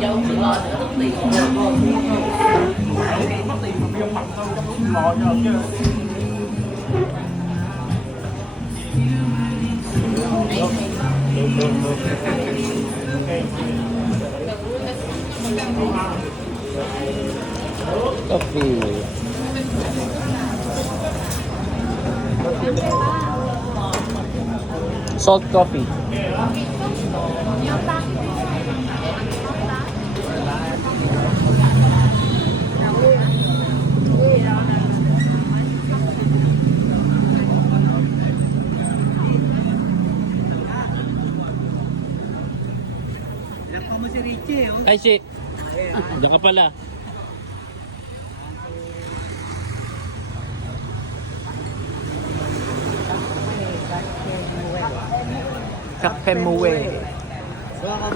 Dâu thì lo nữa mất tiền. Mất tiền mà bây giờ mặt sao trong lò cho chứ. Coffee. Salt coffee. Lapang mo si Richie, oh. Ay, si. Diyan ka pala. Kape muwe.